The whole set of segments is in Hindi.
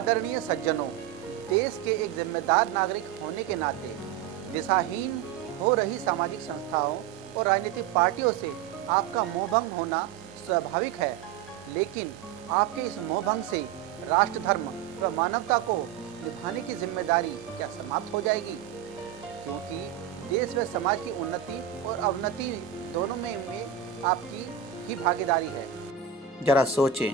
आदरणीय सज्जनों, देश के एक जिम्मेदार नागरिक होने के नाते दिशाहीन हो रही सामाजिक संस्थाओं और राजनीतिक पार्टियों से आपका मोहभंग होना स्वाभाविक है। लेकिन आपके इस मोहभंग से राष्ट्र धर्म व मानवता को निभाने की जिम्मेदारी क्या समाप्त हो जाएगी? क्योंकि देश व समाज की उन्नति और अवनति दोनों में आपकी ही भागीदारी है। जरा सोचें,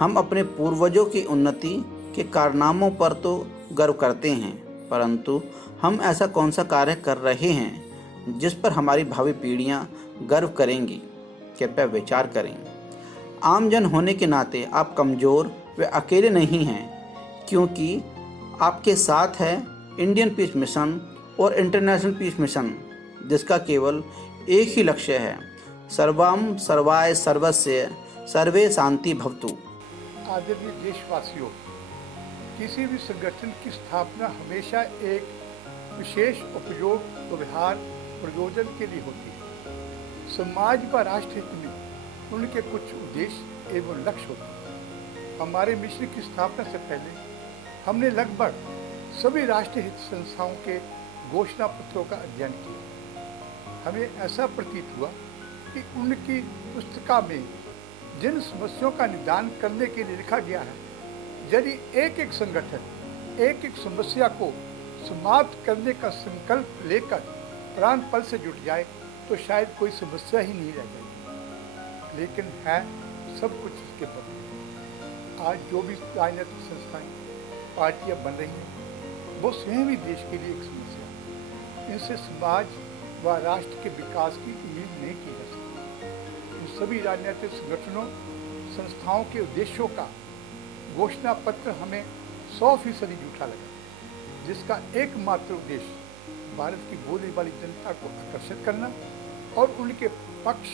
हम अपने पूर्वजों की उन्नति के कारनामों पर तो गर्व करते हैं, परंतु हम ऐसा कौन सा कार्य कर रहे हैं जिस पर हमारी भावी पीढ़ियां गर्व करेंगी? कृपया विचार करें। आमजन होने के नाते आप कमज़ोर व अकेले नहीं हैं, क्योंकि आपके साथ है इंडियन पीस मिशन और इंटरनेशनल पीस मिशन, जिसका केवल एक ही लक्ष्य है, सर्वम सर्वाय सर्वस्य सर्वे शांति भवतु। आदरणीय देशवासियों, किसी भी संगठन की स्थापना हमेशा एक विशेष उपयोग व्यवहार प्रयोजन के लिए होती है। समाज व राष्ट्र हित में उनके कुछ उद्देश्य एवं लक्ष्य होते हैं। हमारे मिशन की स्थापना से पहले हमने लगभग सभी राष्ट्रीय हित संस्थाओं के घोषणा पत्रों का अध्ययन किया। हमें ऐसा प्रतीत हुआ कि उनकी पुस्तिका में जिन समस्याओं का निदान करने के लिए लिखा गया है, यदि एक एक संगठन एक एक समस्या को समाप्त करने का संकल्प लेकर प्राण पल से जुट जाए तो शायद कोई समस्या ही नहीं रह जाएगी। लेकिन है सब कुछ इसके बदले। आज जो भी राजनीतिक संस्थाएं पार्टियां बन रही हैं, वो स्वयं ही देश के लिए एक समस्या है। इनसे समाज व राष्ट्र के विकास की उम्मीद नहीं की जा सकती। इन सभी राजनीतिक संगठनों संस्थाओं के उद्देश्यों का घोषणा पत्र हमें 100% झूठा लगा, जिसका एकमात्र उद्देश्य भारत की बोलने वाली जनता को आकर्षित करना और उनके पक्ष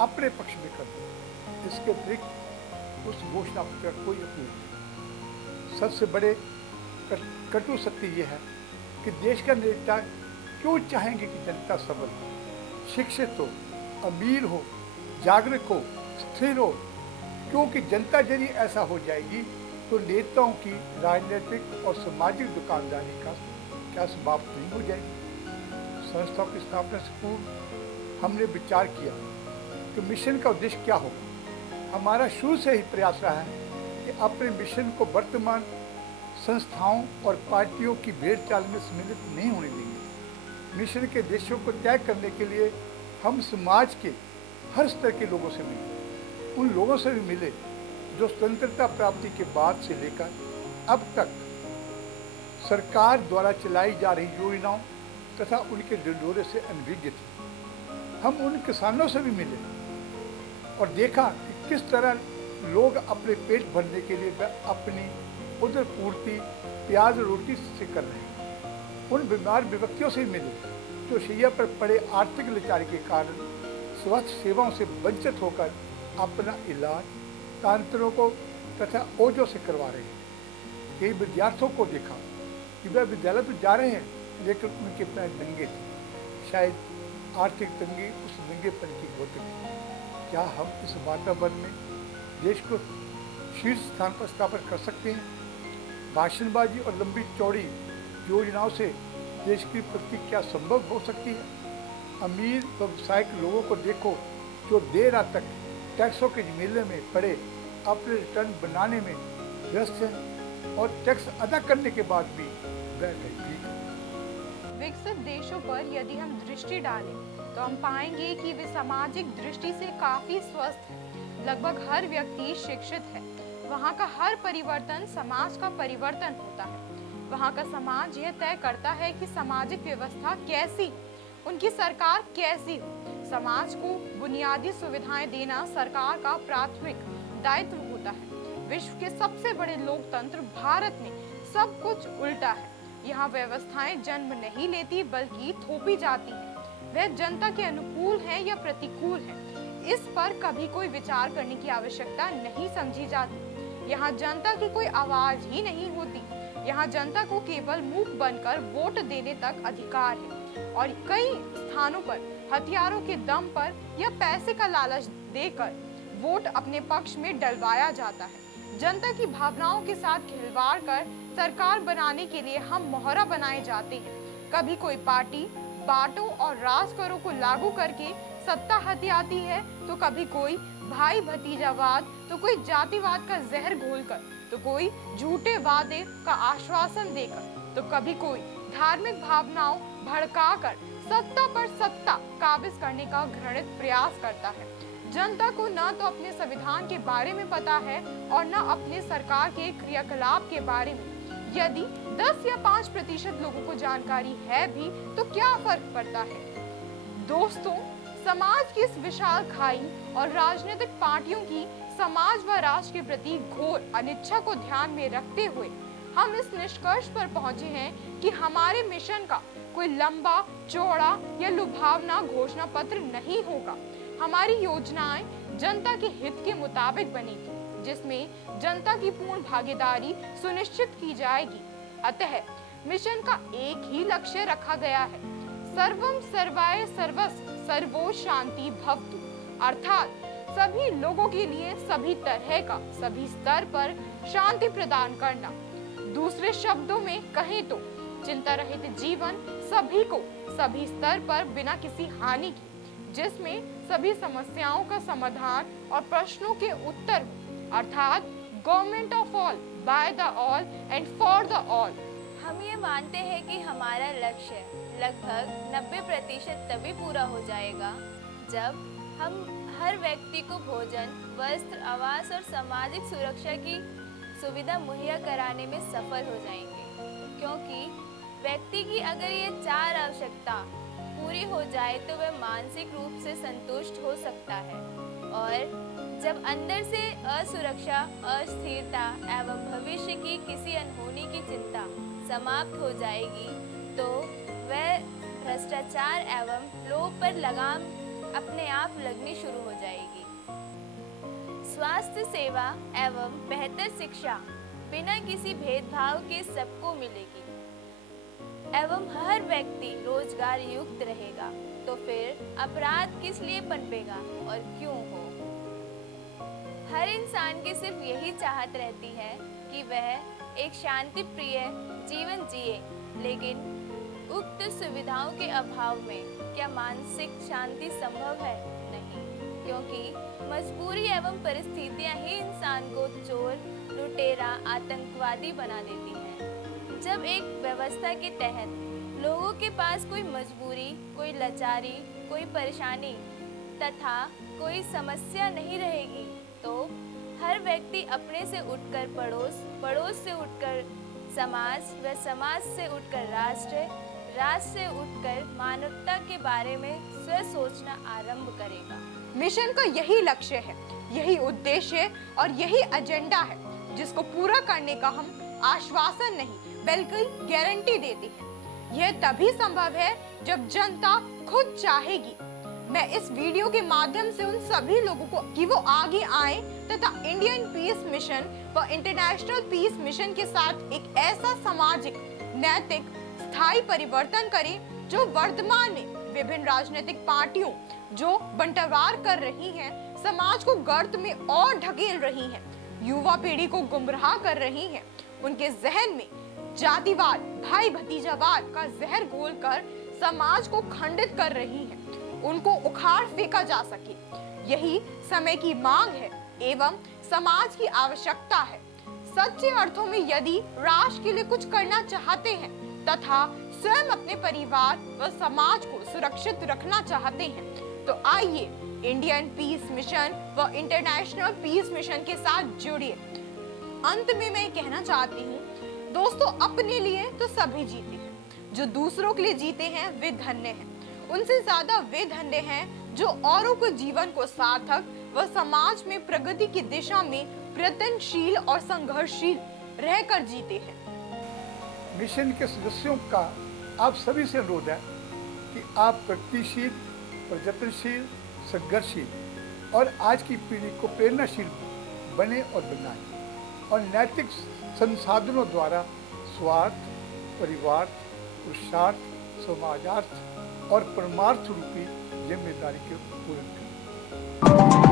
अपने पक्ष में करना। इसके अतिरिक्त उस घोषणा पत्र का कोई उपयोग नहीं। सबसे बड़े कटु सत्य ये है कि देश का नेता क्यों चाहेंगे कि जनता सबल हो, शिक्षित हो, अमीर हो, जागरूक हो, स्थिर हो, क्योंकि जनता यदि ऐसा हो जाएगी तो नेताओं की राजनीतिक और सामाजिक दुकानदारी का क्या समाप्त नहीं हो जाएगी। संस्थाओं की स्थापना से पूर्व हमने विचार किया कि मिशन का उद्देश्य क्या होगा। हमारा शुरू से ही प्रयास रहा है कि अपने मिशन को वर्तमान संस्थाओं और पार्टियों की भेड़ चाल में सम्मिलित नहीं होने देंगे। मिशन के उद्देश्यों को तय करने के लिए हम समाज के हर स्तर के लोगों से मिले, उन लोगों से भी मिले जो स्वतंत्रता प्राप्ति के बाद से लेकर अब तक सरकार द्वारा चलाई जा रही योजनाओं तथा उनके ढिंढोरे से अनभिज्ञ थे। हम उन किसानों से भी मिले और देखा कि किस तरह लोग अपने पेट भरने के लिए अपनी उदर पूर्ति प्याज रोटी से कर रहे हैं। उन बीमार व्यक्तियों से मिले जो शैया पर पड़े आर्थिक लाचारी के कारण स्वास्थ्य सेवाओं से वंचित होकर अपना इलाज तांत्रिकों को तथा ओझों से करवा रहे हैं। कई विद्यार्थियों को देखा कि वह विद्यालय तो जा रहे हैं, लेकिन उनके पैर नंगे थे। शायद आर्थिक तंगी उस नंगेपन की होती थी। क्या हम इस वातावरण में देश को शीर्ष स्थान पर स्थापित कर सकते हैं? भाषणबाजी और लंबी चौड़ी योजनाओं से देश की प्रगति क्या संभव हो सकती है? अमीर व्यावसायिक लोगों को देखो जो देर रात तक टैक्सों के झमेले में पड़े अपने रिटर्न बनाने में व्यस्त हैं और टैक्स अदा करने के बाद भी वह ठीक है। विकसित देशों पर यदि हम दृष्टि डालें तो हम पाएंगे कि वे सामाजिक दृष्टि से काफी स्वस्थ हैं। लगभग हर व्यक्ति शिक्षित है। वहाँ का हर परिवर्तन समाज का परिवर्तन होता है। वहाँ का समाज यह तय करता है कि सामाजिक व्यवस्था कैसी, उनकी सरकार कैसी हो। समाज को बुनियादी सुविधाएं देना सरकार का प्राथमिक दायित्व होता है। विश्व के सबसे बड़े लोकतंत्र भारत में सब कुछ उल्टा है। यहाँ व्यवस्थाएं जन्म नहीं लेती बल्कि थोपी जाती हैं। वह जनता के अनुकूल है या प्रतिकूल है, इस पर कभी कोई विचार करने की आवश्यकता नहीं समझी जाती। यहाँ जनता की कोई आवाज ही नहीं होती। यहाँ जनता को केवल मूक बनकर वोट देने तक अधिकार है और कई स्थानों पर हथियारों के दम पर या पैसे का लालच देकर वोट अपने पक्ष में डलवाया जाता है। जनता की भावनाओं के साथ खिलवाड़ कर सरकार बनाने के लिए हम मोहरा बनाए जाते हैं। कभी कोई पार्टी बांटों और राज करों को लागू करके सत्ता हथियाती है, तो कभी कोई भाई भतीजावाद, तो कोई जातिवाद का जहर घोलकर, तो कोई झूठे वादे का आश्वासन देकर, तो कभी कोई धार्मिक भावनाओं भड़काकर सत्ता पर सत्ता काबिज करने का घृणित प्रयास करता है। जनता को न तो अपने संविधान के बारे में पता है और न अपने सरकार के क्रियाकलाप के बारे में। यदि 10 या 5% लोगों को जानकारी है भी तो क्या फर्क पड़ता है। दोस्तों, समाज की इस विशाल खाई और राजनीतिक पार्टियों की समाज व राष्ट्र के प्रति घोर अनिच्छा को ध्यान में रखते हुए हम इस निष्कर्ष पर पहुंचे हैं कि हमारे मिशन का कोई लंबा चौड़ा या लुभावना घोषणा पत्र नहीं होगा। हमारी योजनाएं जनता के हित के मुताबिक बनेगी, जिसमें जनता की पूर्ण भागीदारी सुनिश्चित की जाएगी। अतः मिशन का एक ही लक्ष्य रखा गया है, सर्वम सर्वाय सर्वस्व सर्वो शांति भवतु, अर्थात सभी लोगों के लिए सभी तरह का सभी स्तर पर शांति प्रदान करना। दूसरे शब्दों में कहें तो चिंता रहित जीवन सभी को सभी स्तर पर बिना किसी हानि की, जिसमें सभी समस्याओं का समाधान और प्रश्नों के उत्तर, अर्थात government of all, by the all and for the all. हम ये मानते हैं कि हमारा लक्ष्य लगभग 90% तभी पूरा हो जाएगा जब हम हर व्यक्ति को भोजन, वस्त्र, आवास और सामाजिक सुरक्षा की सुविधा मुहैया कराने में सफल हो जाएंगे। क्योंकि व्यक्ति की अगर ये 4 आवश्यकता पूरी हो जाए तो वह मानसिक रूप से संतुष्ट हो सकता है, और जब अंदर से असुरक्षा, अस्थिरता एवं भविष्य की किसी अनहोनी की चिंता समाप्त हो जाएगी तो वह भ्रष्टाचार एवं लोभ पर लगाम अपने आप लगनी शुरू हो जाएगी। स्वास्थ्य सेवा एवं बेहतर शिक्षा बिना किसी भेदभाव के सबको मिलेगी एवं हर व्यक्ति रोजगार युक्त रहेगा, तो फिर अपराध किस लिए पनपेगा और क्यों हो। हर इंसान की सिर्फ यही चाहत रहती है कि वह एक शांति प्रिय जीवन जिए, लेकिन उक्त सुविधाओं के अभाव में क्या मानसिक शांति संभव है? नहीं, क्योंकि मजबूरी एवं परिस्थितियां ही इंसान को चोर, लुटेरा, आतंकवादी बना देती हैं। जब एक व्यवस्था के तहत लोगों के पास कोई मजबूरी, कोई लाचारी, कोई परेशानी तथा कोई समस्या नहीं रहेगी, तो हर व्यक्ति अपने से उठकर पड़ोस, पड़ोस से उठकर समाज व समाज से उठकर राष्ट्र, राष्ट्र से उठकर मानवता के बारे में स्वयं सोचना आरंभ करेगा। मिशन का यही लक्ष्य है, यही उद्देश्य और यही एजेंडा है, जिसको पूरा करने का हम आश्वासन नहीं बल्कि गारंटी देते हैं। यह तभी संभव है जब जनता खुद चाहेगी। मैं इस वीडियो के माध्यम से उन सभी लोगों को कि वो आगे आए तथा इंडियन पीस मिशन व इंटरनेशनल पीस मिशन के साथ एक ऐसा सामाजिक, नैतिक, स्थायी परिवर्तन करें जो वर्तमान में विभिन्न राजनीतिक पार्टियों जो बंटवार कर रही हैं, समाज को गर्त में और ढकेल रही हैं, युवा पीढ़ी को गुमराह कर रही हैं, उनके जहन में जातिवाद, भाई भतीजावाद का जहर घोलकर समाज को खंडित कर रही हैं, उनको उखाड़ फेंका जा सके। यही समय की मांग है एवं समाज की आवश्यकता है। सच्चे अर्थों में यदि राष्ट्र के लिए कुछ करना चाहते हैं तथा स्वयं अपने परिवार व समाज को सुरक्षित रखना चाहते हैं, तो आइए इंडियन पीस मिशन व इंटरनेशनल पीस मिशन के साथ जुड़िए। अंत में मैं कहना चाहती हूँ, दोस्तों, अपने लिए तो सभी जीते हैं, जो दूसरों के लिए जीते हैं वे धन्य हैं। उनसे ज्यादा वे धन्य हैं जो औरों को जीवन को सार्थक व समाज में प्रगति की दिशा में प्रयत्नशील और संघर्षशील रहकर जीते हैं। मिशन के सदस्यों का आप सभी से अनुरोध है कि आप प्रगतिशील, प्रयत्नशील, संघर्षशील और आज की पीढ़ी को प्रेरणाशील बने और बनाएं, और नैतिक संसाधनों द्वारा स्वार्थ, परिवार, पुरुषार्थ, समाजार्थ और परमार्थ रूपी जिम्मेदारी के पूर्ण करें।